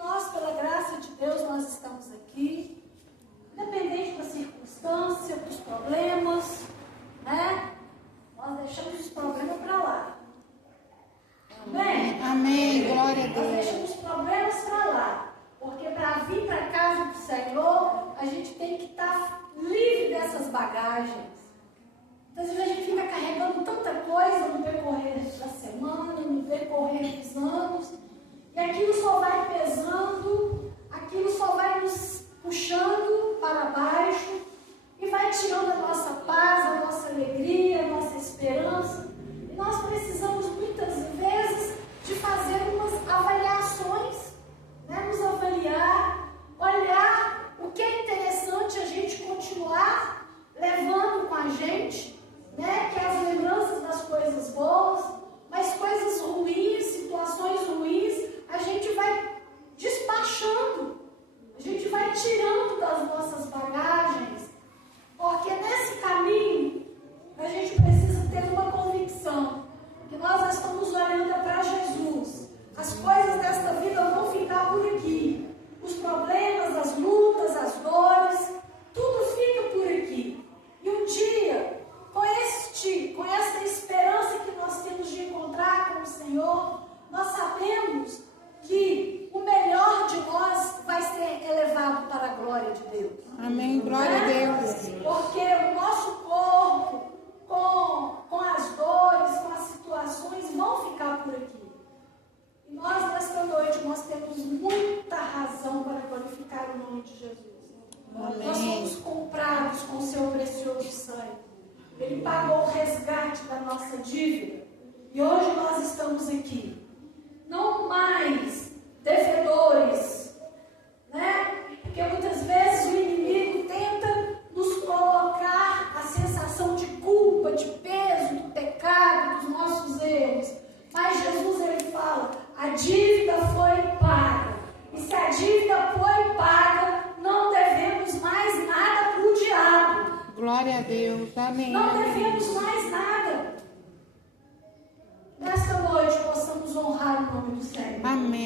nós, pela graça de Deus, nós estamos aqui, independente da circunstância, dos problemas, né? Nós deixamos os problemas para lá. Amém? Amém, glória a Deus. Nós deixamos os problemas para lá. Porque para vir para a casa do Senhor, a gente tem que estar livre dessas bagagens. Então, às vezes a gente fica carregando tanta coisa no decorrer da semana, no decorrer dos anos, e aquilo só vai pesando, aquilo só vai nos puxando para baixo e vai tirando a nossa paz, a nossa alegria, a nossa esperança. E nós precisamos muitas vezes de fazer umas avaliações, né? Nos avaliar, olhar o que é interessante a gente continuar levando com a gente, né? Que é as lembranças das coisas boas, mas coisas ruins, situações ruins, a gente vai despachando, a gente vai tirando das nossas bagagens, porque nesse caminho a gente precisa ter uma convicção que nós estamos olhando para Jesus. As coisas desta vida vão ficar por aqui, os problemas, as lutas, as dores, tudo fica por aqui. E um dia, com essa esperança que nós temos de encontrar com o Senhor, nós sabemos que o melhor de nós vai ser elevado para a glória de Deus. Amém, glória a Deus. Porque o nosso corpo, com as dores, com as situações, vão ficar por aqui. E nós, nesta noite, nós temos muita razão para glorificar o nome de Jesus. Amém. Nós somos comprados com o seu precioso sangue. Ele pagou o resgate da nossa dívida. E hoje nós estamos aqui. Não mais devedores, né? Porque muitas vezes o inimigo tenta nos colocar a sensação de culpa, de peso, do pecado, dos nossos erros. Mas Jesus, ele fala, a dívida foi paga. E se a dívida foi paga, não devemos mais nada para o diabo. Glória a Deus, amém. Não devemos mais nada. Nesta noite possamos honrar o nome do Senhor. Amém.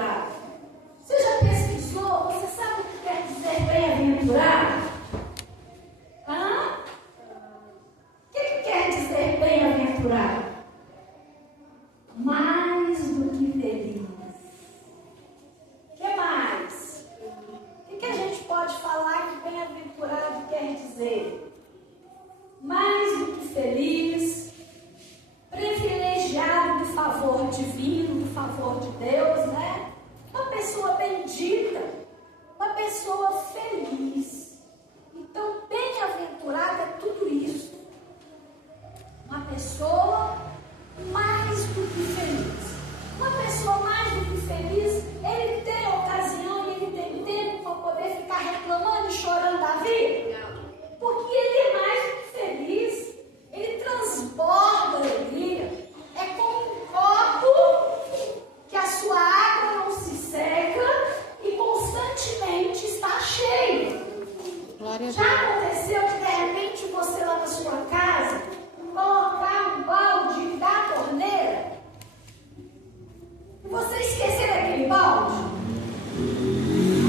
bem-aventurado. Você já pesquisou? Você sabe o que quer dizer bem-aventurado? Hã? O que quer dizer bem-aventurado? Mais do que feliz. O que mais? O que a gente pode falar que bem-aventurado quer dizer? Mais do que feliz, privilegiado do favor divino, do favor de Deus, né? Uma pessoa bendita, uma pessoa feliz. Então, bem-aventurado é tudo isso. Uma pessoa mais do que feliz. Uma pessoa mais do que feliz, ele tem ocasião e ele tem tempo para poder ficar reclamando e chorando da vida. Porque ele é mais do que feliz. Ele transborda alegria. É como um copo que a sua água não se seca e constantemente está cheio. Glória a Já Deus. aconteceu de repente você lá na sua casa colocar um balde da torneira e você esquecer daquele balde?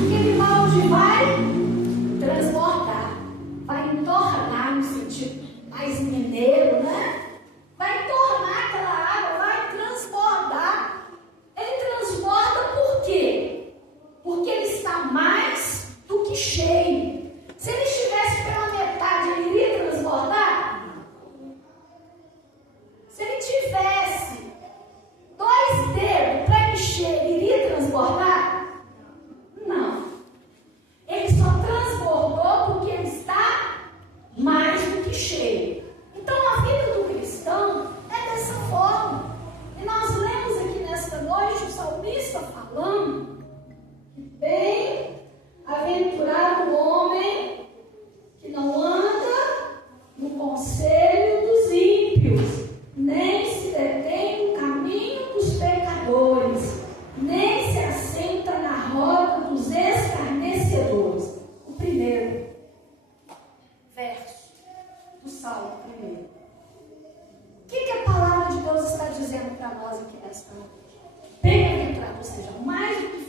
Aquele balde vai transbordar, vai entornar no sentido mais mineiro, né? Vai entornar aquela água, vai transbordar. Ele transborda por quê? Porque ele está mais do que cheio. Se ele estivesse pela metade, ele iria transbordar? Se ele tivesse 2 dedos para encher, ele iria transbordar? Não. Ele só transbordou porque ele está mais do que cheio. Então a vida do cristão é dessa forma. E nós lemos aqui nesta noite o salmista falando que bem-aventurado o homem que não anda no conselho dos ímpios, nem se detém no caminho dos pecadores, nem se assenta na roda dos escarnecedores. O primeiro verso do Salmo primeiro. O que a palavra de Deus está dizendo para nós aqui nesta noite? Bem-aventurado, ou seja, mais do que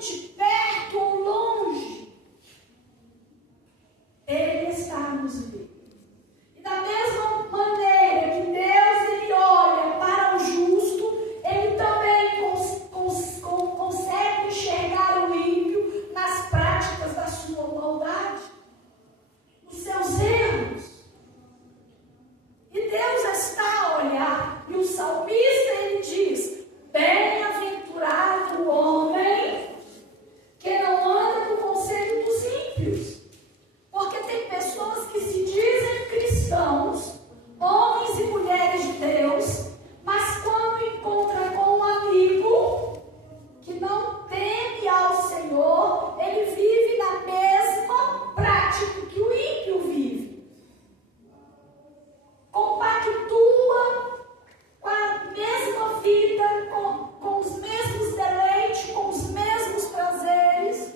distante, perto ou longe, Ele está nos vendo. E da mesma maneira que Deus Ele olha para o justo, Ele também consegue enxergar o ímpio nas práticas da sua maldade, nos seus erros. E Deus está a olhar. E o salmista ele diz: bem-aventurado o homem que não anda no conselho dos ímpios. Porque tem pessoas que se dizem cristãos, homens e mulheres de Deus, mas quando encontra com um amigo que não teme ao Senhor, ele vive na mesma prática que o ímpio vive. Compactua com a mesma vida, com os mesmos deleites, com os mesmos prazeres.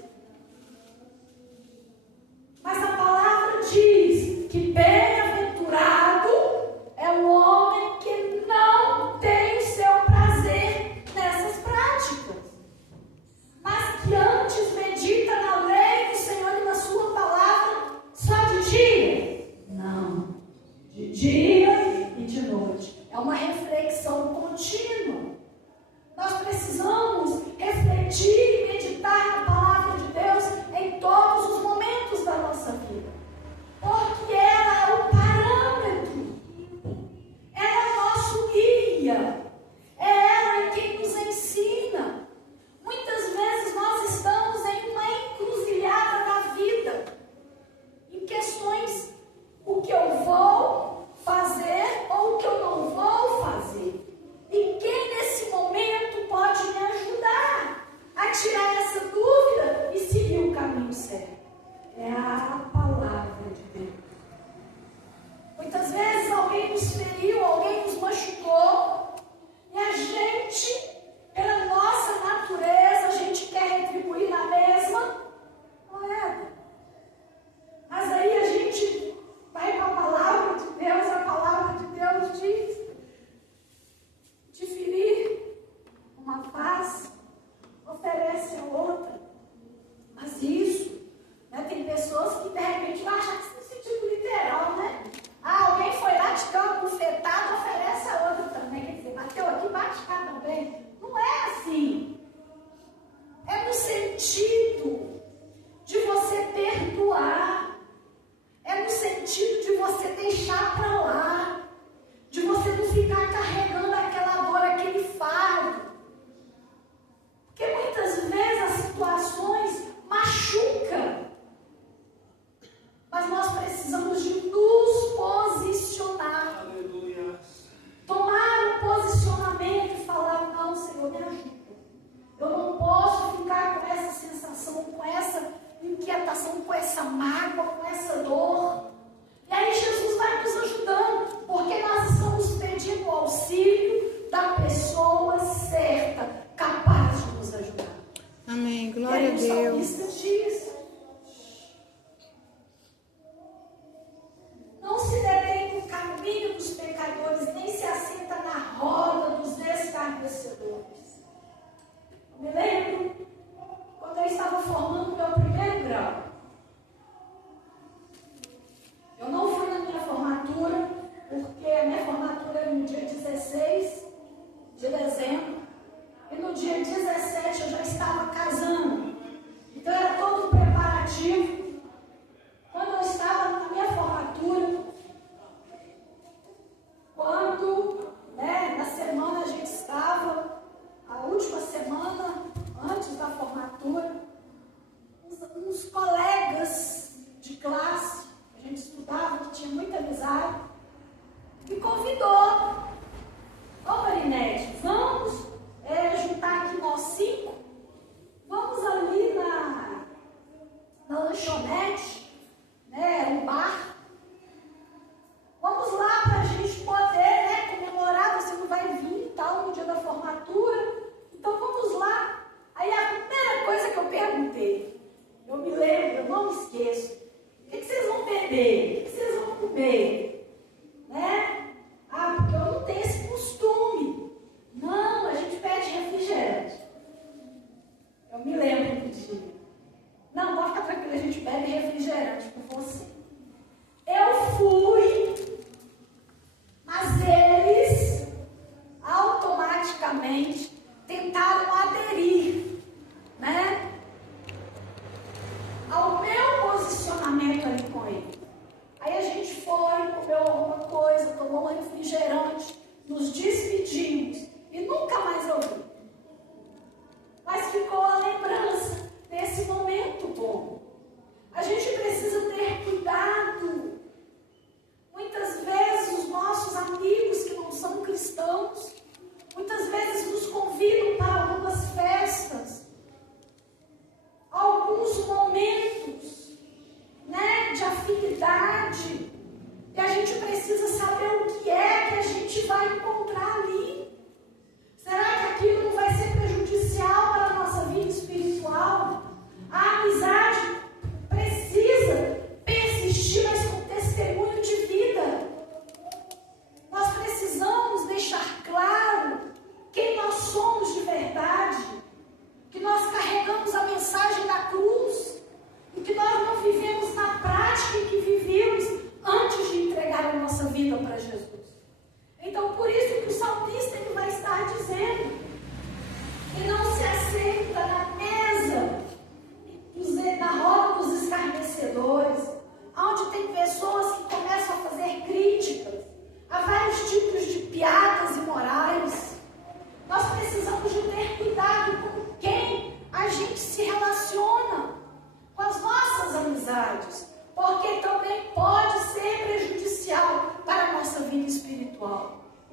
Mas a palavra diz que bem-aventurado é o homem que não tem o seu prazer nessas práticas, mas que antes medita na lei do Senhor e na sua palavra só de dia? Não, de dia e de noite. É uma reflexão contínua. Nós precisamos refletir e meditar na palavra de Deus em todos os momentos da nossa vida, porque ela é o parâmetro, ela é o nosso guia, é ela quem nos ensina. Muitas vezes nós estamos em uma encruzilhada da vida, em questões: o que eu vou fazer ou o que eu não vou fazer. E quem nesse momento pode me ajudar a tirar essa dúvida e seguir o caminho certo? É a palavra de Deus. Muitas vezes alguém nos feriu, alguém nos machucou, e a gente, pela nossa natureza, a gente quer retribuir na mesma moeda. Mas aí a gente vai para a palavra de Deus, a palavra de Deus diz: te ferir uma face, oferece a outra. Mas isso, né, tem pessoas que de repente vão achar que isso no sentido literal, né? Alguém foi lá, te deu uma bufetada, oferece a outra também. Quer dizer, bateu aqui, bate cá também. Não é assim. É no sentido de você perdoar. É no sentido de você deixar para lá, de você não ficar carregando aquela dor, aquele fardo. Porque muitas vezes as situações machucam, mas nós precisamos de nos posicionar. Aleluia. Tomar um posicionamento e falar: não, Senhor, me ajuda. Eu não posso ficar com essa sensação, com essa inquietação, com essa mágoa, com essa dor. E aí Jesus vai nos ajudando, porque nós estamos pedindo o auxílio da pessoa certa, capaz de nos ajudar. Amém. Glória a E aí o Deus. salmista diz: não se detém no caminho dos pecadores, nem se assenta na roda dos escarnecedores. Eu me lembro quando eu estava formando meu primeiro grau. Eu não fui na minha formatura, porque a minha formatura era no dia 16 de dezembro, e no dia 17 eu já estava casando. Então era todo um preparativo. Quando eu estava na minha formatura, na semana a gente estava, a última semana antes da formatura, uns colegas de classe, a gente estudava, que tinha muita amizade, me convidou: ô Marinete, vamos juntar aqui nós 5, vamos ali na lanchonete, um bar, vamos lá para a gente poder comemorar, você não vai vir e tal no dia da formatura, então vamos lá. Aí a primeira coisa que eu perguntei, eu me lembro, eu não me esqueço: o que vocês vão beber? O que vocês vão comer? Porque eu não tenho esse costume. Não, a gente pede refrigerante. Eu me lembro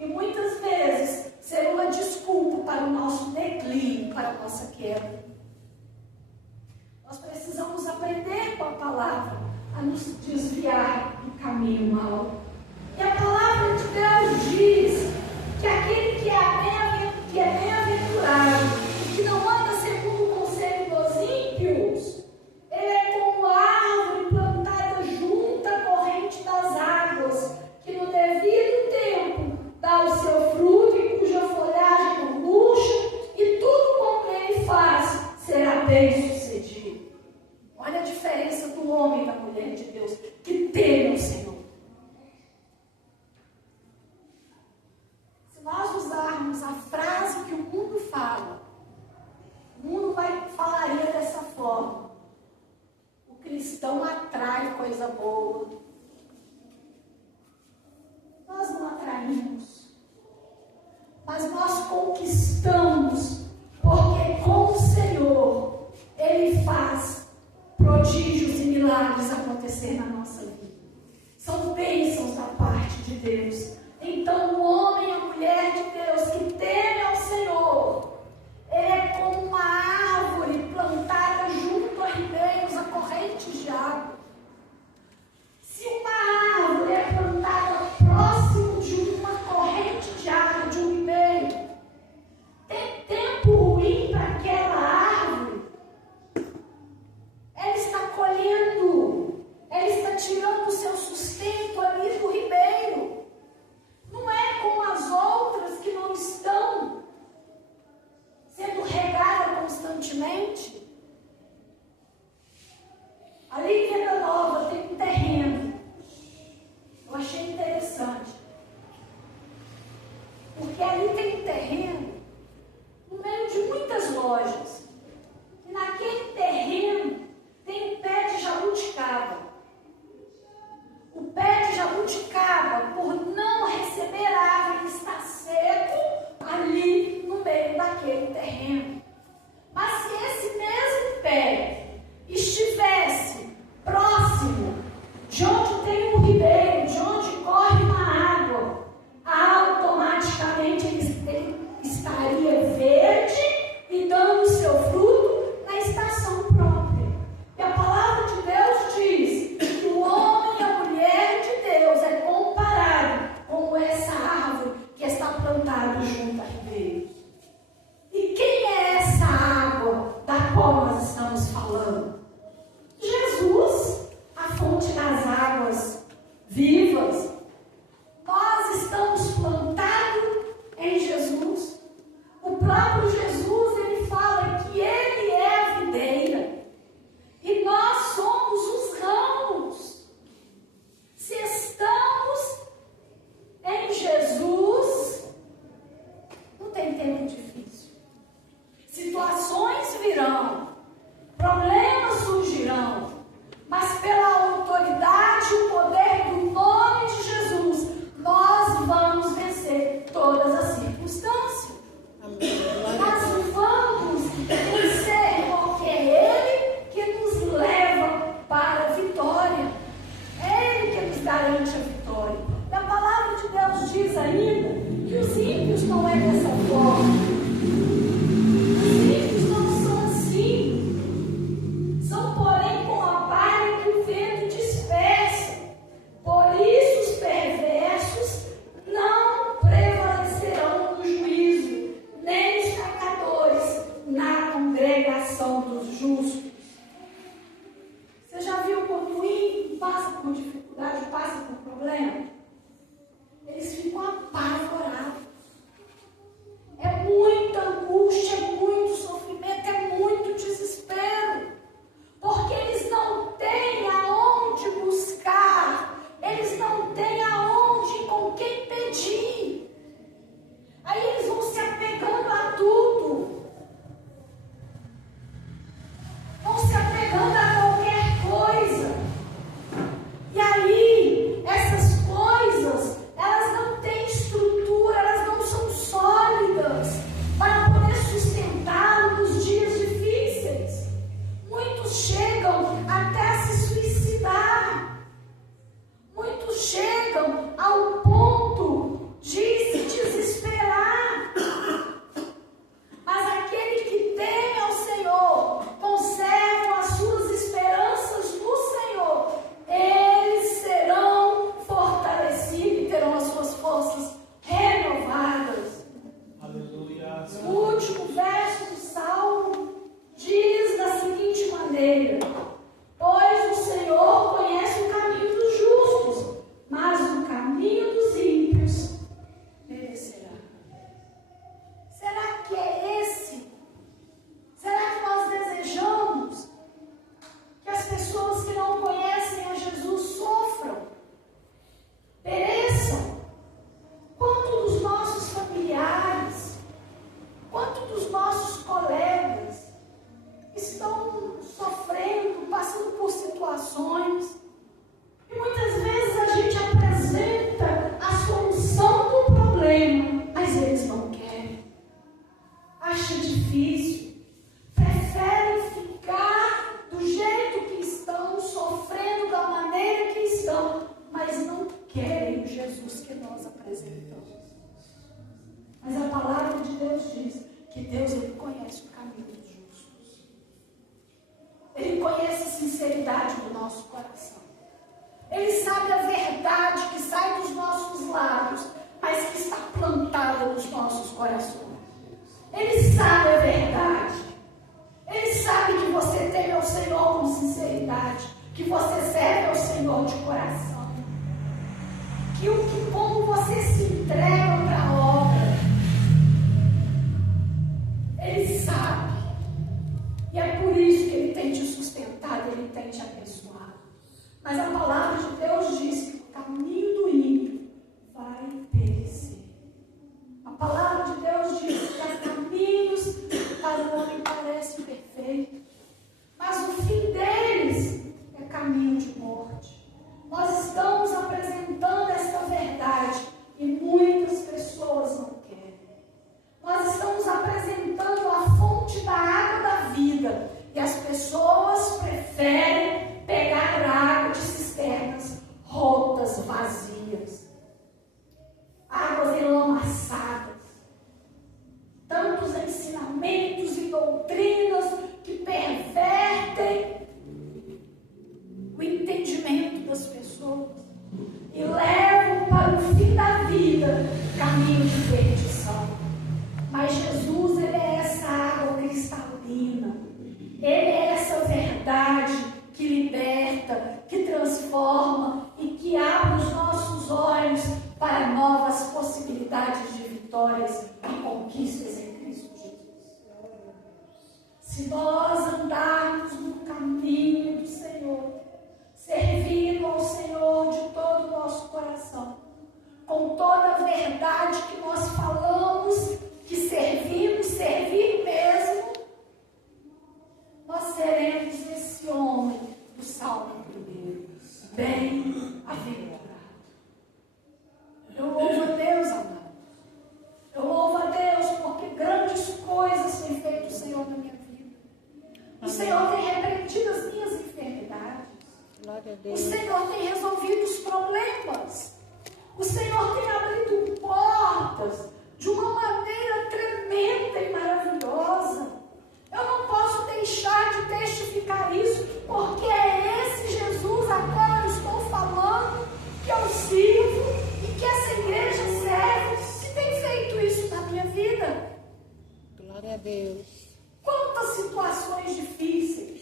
e muitas vezes ser uma desculpa para o nosso declínio, para a nossa queda. Nós precisamos aprender com a palavra a nos desviar do caminho mau. E a palavra de Deus diz que aquele que é bem-aventurado, que não anda segundo o conselho dos ímpios, ele é como árvore plantada junto à corrente das águas, que no devido tempo dá o seu fruto e cuja folhagem não murcha, e tudo quanto ele faz será bem-sucedido. Olha a diferença do homem e da mulher de Deus, que teme o Senhor. Se nós usarmos a frase que o mundo fala, o mundo falaria dessa forma: o cristão atrai coisa boa. Nós não atraímos, mas nós conquistamos, porque com o Senhor Ele faz prodígios e milagres acontecer na nossa vida. São bênçãos da parte de Deus. Então o homem e a mulher de Deus que teme ao Senhor, ele é como uma árvore plantada junto a ribeiros, a correntes de água. Se uma árvore é plantada próximo de uma corrente de água, de um ribeiro, tem tempo ruim para aquela árvore, ela está colhendo, ela está tirando o seu sustento ali do ribeiro. Não é como as outras que não estão sendo regadas constantemente. Ali em Venda Nova tem um terreno. Eu achei interessante. Porque ali tem um terreno no meio de muitas lojas. E naquele terreno tem um pé de jabuticaba. O pé de jabuticaba, por não receber água, ele está seco ali no meio daquele terreno. Mas se esse mesmo pé estivesse próximo de onde tem um ribeiro, de onde corre uma água, automaticamente ele estaria verde e dando o seu fruto na estação própria. E a palavra de Deus diz que o homem e a mulher de Deus é comparado com essa árvore que está plantada junto a ribeiros. E quem é essa água da qual nós estamos falando? Jesus, a fonte das águas vivas. Nós estamos plantados em Jesus. O próprio Jesus, ele fala que ele é a videira e nós somos os ramos. Se estamos em Jesus, não tem tempo difícil. Situações virão, problemas surgirão, mas pela autoridade e o poder do nome de Jesus, nós vamos vencer todas as circunstâncias. Nós vamos vencer porque é Ele que nos leva para a vitória. É Ele que nos garante a vitória. E a palavra de Deus diz ainda que os ímpios não é dessa forma. Os ímpios não são assim. São, porém, como a palha que o vento dispersa. Por isso os perversos não prevalecerão no juízo, nem os pecadores na congregação dos justos. Você já viu quando o ímpio passa por dificuldade, passa por problema? Eles ficam apavorados. É muita angústia, é muito sofrimento, é muito desespero. Porque eles não têm aonde buscar, eles não têm aonde e com quem pedir. Aí eles vão se apegando a tudo. Ele sabe a verdade que sai dos nossos lábios, mas que está plantada nos nossos corações. Ele sabe a verdade. Ele sabe que você teme ao Senhor com sinceridade, que você serve ao Senhor de coração, que como você se entrega para a obra. Ele sabe. E é por isso que Ele tem te sustentado, Ele tem te abençoado. Mas a palavra de Deus diz que o caminho do ímpio vai perecer. A palavra de Deus diz que há caminhos para o homem parece perfeito, mas o fim deles é caminho de morte. Nós estamos apresentando esta verdade e muitas pessoas não querem. Nós estamos apresentando a fonte da água da vida e as pessoas preferem pegar água de cisternas rotas, vazias, águas enlamaçadas, tantos ensinamentos e doutrinas que pervertem o entendimento das pessoas e levam para o fim da vida caminho de perdição. Mas Jesus, Ele é essa água cristalina, Ele é essa verdade que liberta, que transforma e que abre os nossos olhos para novas possibilidades de vitórias e conquistas em Cristo Jesus. Se nós andarmos no caminho do Senhor, servindo ao Senhor de todo o nosso coração, com toda a verdade que nós falamos, que servimos, servir mesmo, nós seremos esse homem do Salmo 1, bem-aventurado. Eu louvo a Deus, amado. Eu louvo a Deus porque grandes coisas tem feito o Senhor na minha vida. O Senhor tem repreendido as minhas enfermidades. O Senhor tem resolvido os problemas. O Senhor tem abrido portas de uma maneira tremenda e maravilhosa. Eu não posso deixar de testificar isso, porque é esse Jesus a qual eu estou falando, que eu sirvo e que essa igreja serve, que tem feito isso na minha vida. Glória a Deus. Quantas situações difíceis,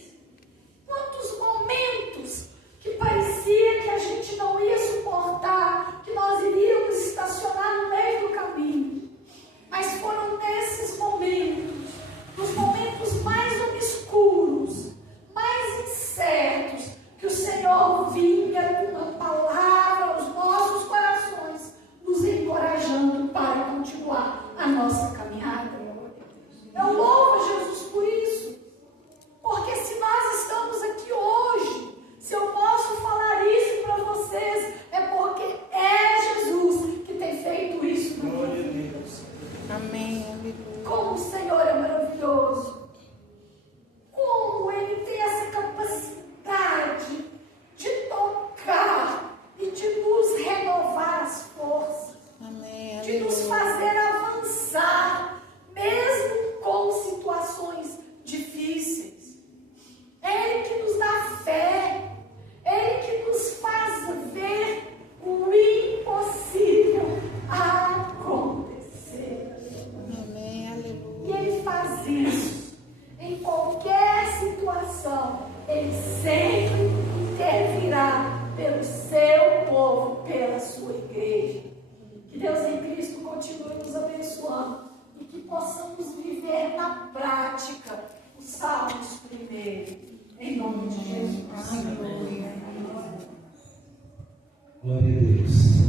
quantos momentos que parecia que a gente não ia suportar, que nós iríamos estacionar no meio do caminho. Mas foram nesses momentos, nos momentos mais obscuros, mais incertos, que o Senhor vinha com uma palavra aos nossos corações, nos encorajando para continuar a nossa caminhada. Eu louvo a Jesus por isso, porque se nós estamos aqui hoje, se eu posso falar isso para vocês, é porque é Jesus que tem feito isso na minha vida. Amém. Aleluia. Como o Senhor é maravilhoso. Como Ele tem essa capacidade de tocar e de nos renovar as forças. Amém. De nos fazer avançar, mesmo com situações difíceis. Ele que nos dá fé. Ele que nos faz ver o impossível acontecer. Amém. Aleluia. E Ele faz isso em qualquer situação. Ele sempre intervirá pelo seu povo, pela sua igreja. Que Deus em Cristo continue nos abençoando e que possamos viver na prática os Salmos primeiro, em nome de Jesus. Aleluia. Glória a Deus.